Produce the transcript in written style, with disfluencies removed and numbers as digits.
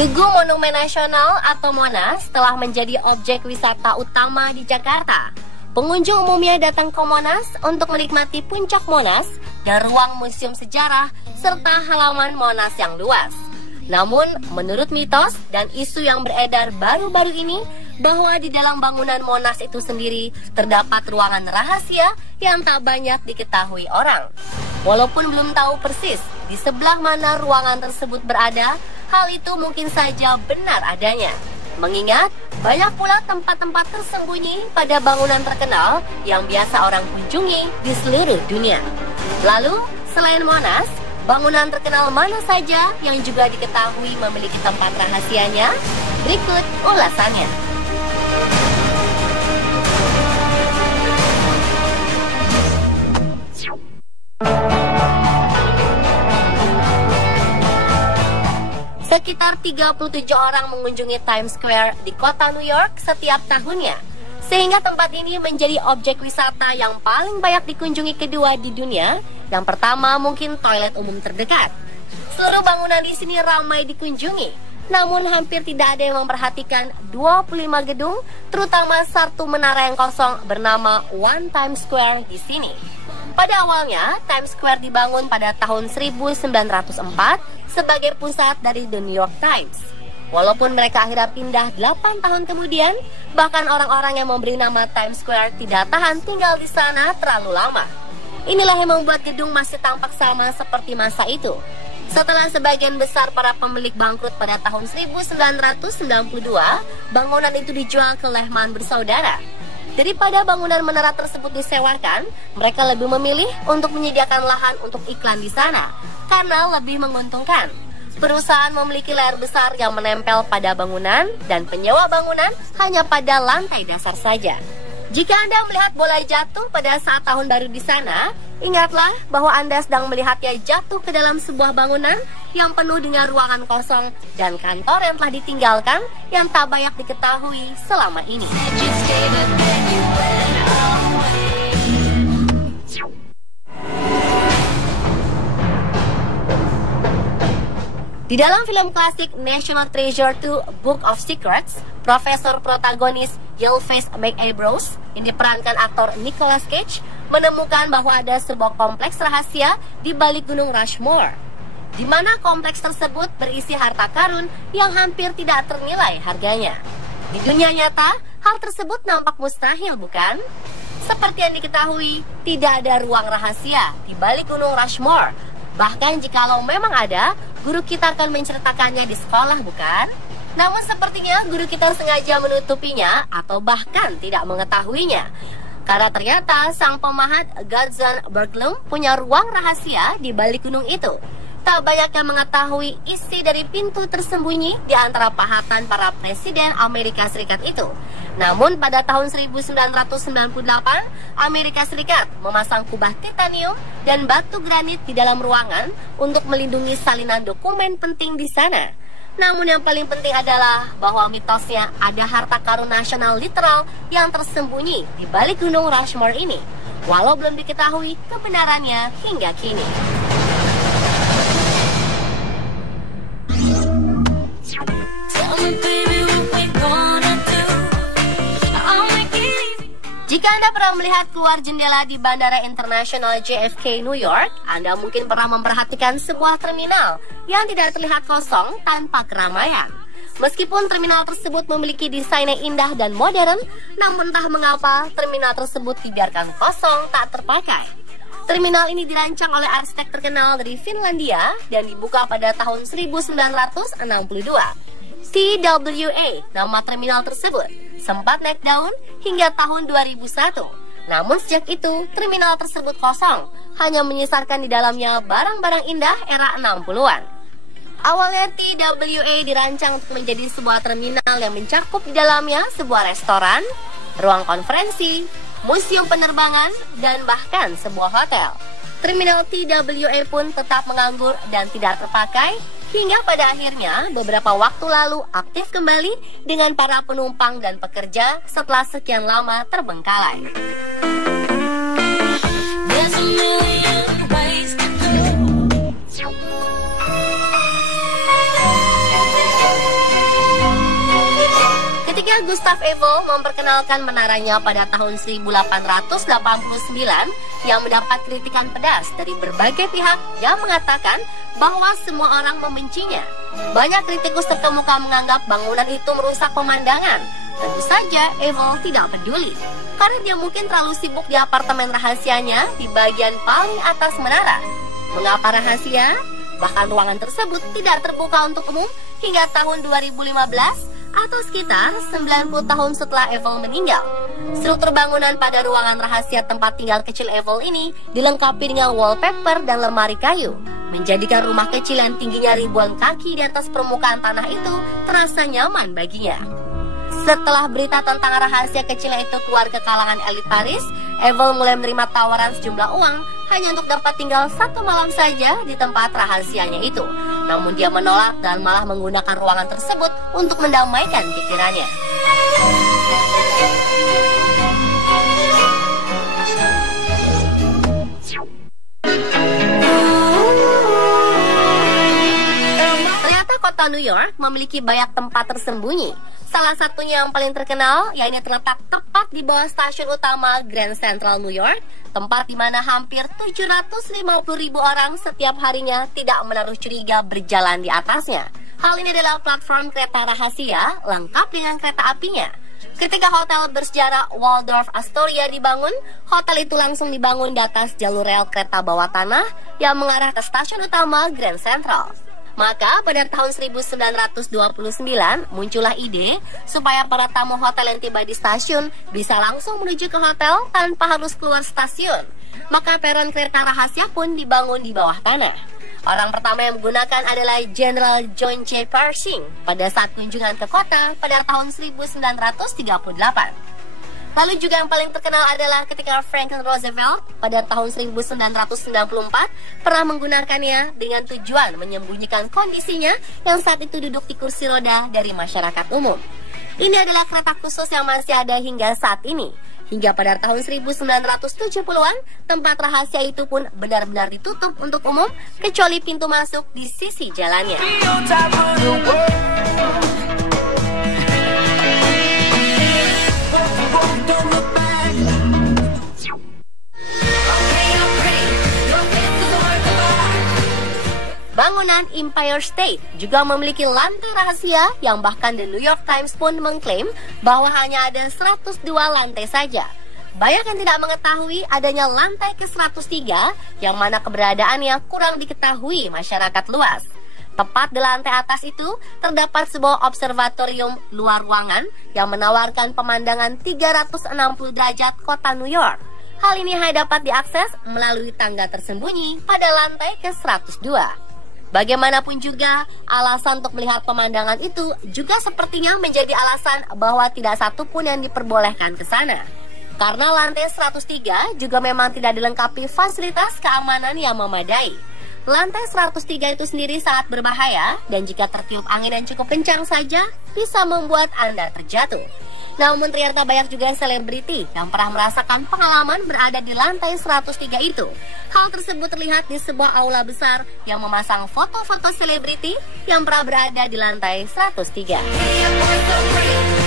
Tugu Monumen Nasional atau Monas telah menjadi objek wisata utama di Jakarta. Pengunjung umumnya datang ke Monas untuk menikmati puncak Monas dan ruang museum sejarah serta halaman Monas yang luas. Namun, menurut mitos dan isu yang beredar baru-baru ini, bahwa di dalam bangunan Monas itu sendiri terdapat ruangan rahasia yang tak banyak diketahui orang. Walaupun belum tahu persis di sebelah mana ruangan tersebut berada, hal itu mungkin saja benar adanya. Mengingat banyak pula tempat-tempat tersembunyi pada bangunan terkenal yang biasa orang kunjungi di seluruh dunia. Lalu, selain Monas, bangunan terkenal mana saja yang juga diketahui memiliki tempat rahasianya? Berikut ulasannya. Sekitar 37 orang mengunjungi Times Square di kota New York setiap tahunnya, sehingga tempat ini menjadi objek wisata yang paling banyak dikunjungi kedua di dunia. Yang pertama mungkin toilet umum terdekat. Seluruh bangunan di sini ramai dikunjungi, namun hampir tidak ada yang memperhatikan 25 gedung, terutama satu menara yang kosong bernama One Times Square di sini. Pada awalnya, Times Square dibangun pada tahun 1904 sebagai pusat dari The New York Times. Walaupun mereka akhirnya pindah 8 tahun kemudian, bahkan orang-orang yang memberi nama Times Square tidak tahan tinggal di sana terlalu lama. Inilah yang membuat gedung masih tampak sama seperti masa itu. Setelah sebagian besar para pemilik bangkrut pada tahun 1992, bangunan itu dijual ke Lehman bersaudara. Daripada bangunan menara tersebut disewakan, mereka lebih memilih untuk menyediakan lahan untuk iklan di sana, karena lebih menguntungkan. Perusahaan memiliki layar besar yang menempel pada bangunan, dan penyewa bangunan hanya pada lantai dasar saja. Jika Anda melihat bola jatuh pada saat tahun baru di sana, ingatlah bahwa Anda sedang melihatnya jatuh ke dalam sebuah bangunan yang penuh dengan ruangan kosong dan kantor yang telah ditinggalkan yang tak banyak diketahui selama ini. Di dalam film klasik National Treasure 2 Book of Secrets, profesor protagonis Yellowface McAbrose yang diperankan aktor Nicolas Cage menemukan bahwa ada sebuah kompleks rahasia di balik Gunung Rushmore, di mana kompleks tersebut berisi harta karun yang hampir tidak ternilai harganya. Di dunia nyata, hal tersebut nampak mustahil, bukan? Seperti yang diketahui, tidak ada ruang rahasia di balik Gunung Rushmore. Bahkan jikalau memang ada, guru kita akan menceritakannya di sekolah, bukan? Namun sepertinya guru kita sengaja menutupinya atau bahkan tidak mengetahuinya. Karena ternyata sang pemahat Gutzon Borglum punya ruang rahasia di balik gunung itu. Tak banyak yang mengetahui isi dari pintu tersembunyi di antara pahatan para presiden Amerika Serikat itu. Namun pada tahun 1998, Amerika Serikat memasang kubah titanium dan batu granit di dalam ruangan untuk melindungi salinan dokumen penting di sana. Namun yang paling penting adalah bahwa mitosnya ada harta karun nasional literal yang tersembunyi di balik gunung Rushmore ini, walau belum diketahui kebenarannya hingga kini. Jika Anda pernah melihat keluar jendela di Bandara Internasional JFK New York, Anda mungkin pernah memperhatikan sebuah terminal yang tidak terlihat kosong tanpa keramaian. Meskipun terminal tersebut memiliki desain yang indah dan modern, namun entah mengapa terminal tersebut dibiarkan kosong tak terpakai. Terminal ini dirancang oleh arsitek terkenal dari Finlandia dan dibuka pada tahun 1962. TWA, nama terminal tersebut, sempat naik daun hingga tahun 2001. Namun sejak itu, terminal tersebut kosong, hanya menyisakan di dalamnya barang-barang indah era 60-an. Awalnya TWA dirancang untuk menjadi sebuah terminal yang mencakup di dalamnya sebuah restoran, ruang konferensi, museum penerbangan, dan bahkan sebuah hotel. Terminal TWA pun tetap menganggur dan tidak terpakai, hingga pada akhirnya beberapa waktu lalu aktif kembali dengan para penumpang dan pekerja setelah sekian lama terbengkalai. Gustave Eiffel memperkenalkan menaranya pada tahun 1889 yang mendapat kritikan pedas dari berbagai pihak yang mengatakan bahwa semua orang membencinya. Banyak kritikus terkemuka menganggap bangunan itu merusak pemandangan. Tentu saja Eiffel tidak peduli, karena dia mungkin terlalu sibuk di apartemen rahasianya di bagian paling atas menara. Mengapa rahasia? Bahkan ruangan tersebut tidak terbuka untuk umum hingga tahun 2015 atau sekitar 90 tahun setelah Eiffel meninggal. Struktur bangunan pada ruangan rahasia tempat tinggal kecil Eiffel ini dilengkapi dengan wallpaper dan lemari kayu, menjadikan rumah kecil yang tingginya ribuan kaki di atas permukaan tanah itu terasa nyaman baginya. Setelah berita tentang rahasia kecilnya itu keluar ke kalangan elit Paris, Eiffel mulai menerima tawaran sejumlah uang hanya untuk dapat tinggal 1 malam saja di tempat rahasianya itu. Namun dia menolak dan malah menggunakan ruangan tersebut untuk mendamaikan pikirannya. Ternyata kota New York memiliki banyak tempat tersembunyi. Salah satunya yang paling terkenal, yaitu terletak tepat di bawah stasiun utama Grand Central New York, tempat di mana hampir 750.000 orang setiap harinya tidak menaruh curiga berjalan di atasnya. Hal ini adalah platform kereta rahasia lengkap dengan kereta apinya. Ketika hotel bersejarah Waldorf Astoria dibangun, hotel itu langsung dibangun di atas jalur rel kereta bawah tanah yang mengarah ke stasiun utama Grand Central. Maka pada tahun 1929 muncullah ide supaya para tamu hotel yang tiba di stasiun bisa langsung menuju ke hotel tanpa harus keluar stasiun. Maka peron kereta rahasia pun dibangun di bawah tanah. Orang pertama yang menggunakan adalah General John J. Pershing pada saat kunjungan ke kota pada tahun 1938. Lalu juga yang paling terkenal adalah ketika Franklin Roosevelt pada tahun 1994 pernah menggunakannya dengan tujuan menyembunyikan kondisinya yang saat itu duduk di kursi roda dari masyarakat umum. Ini adalah kereta khusus yang masih ada hingga saat ini. Hingga pada tahun 1970-an, tempat rahasia itu pun benar-benar ditutup untuk umum kecuali pintu masuk di sisi jalannya. Bangunan Empire State juga memiliki lantai rahasia yang bahkan The New York Times pun mengklaim bahwa hanya ada 102 lantai saja. Banyak yang tidak mengetahui adanya lantai ke-103 yang mana keberadaannya kurang diketahui masyarakat luas. Tepat di lantai atas itu terdapat sebuah observatorium luar ruangan yang menawarkan pemandangan 360 derajat kota New York. Hal ini hanya dapat diakses melalui tangga tersembunyi pada lantai ke-102. Bagaimanapun juga, alasan untuk melihat pemandangan itu juga sepertinya menjadi alasan bahwa tidak satu pun yang diperbolehkan ke sana. Karena lantai 103 juga memang tidak dilengkapi fasilitas keamanan yang memadai. Lantai 103 itu sendiri sangat berbahaya dan jika tertiup angin yang cukup kencang saja bisa membuat Anda terjatuh. Namun ternyata banyak juga selebriti yang pernah merasakan pengalaman berada di lantai 103 itu. Hal tersebut terlihat di sebuah aula besar yang memasang foto-foto selebriti yang pernah berada di lantai 103.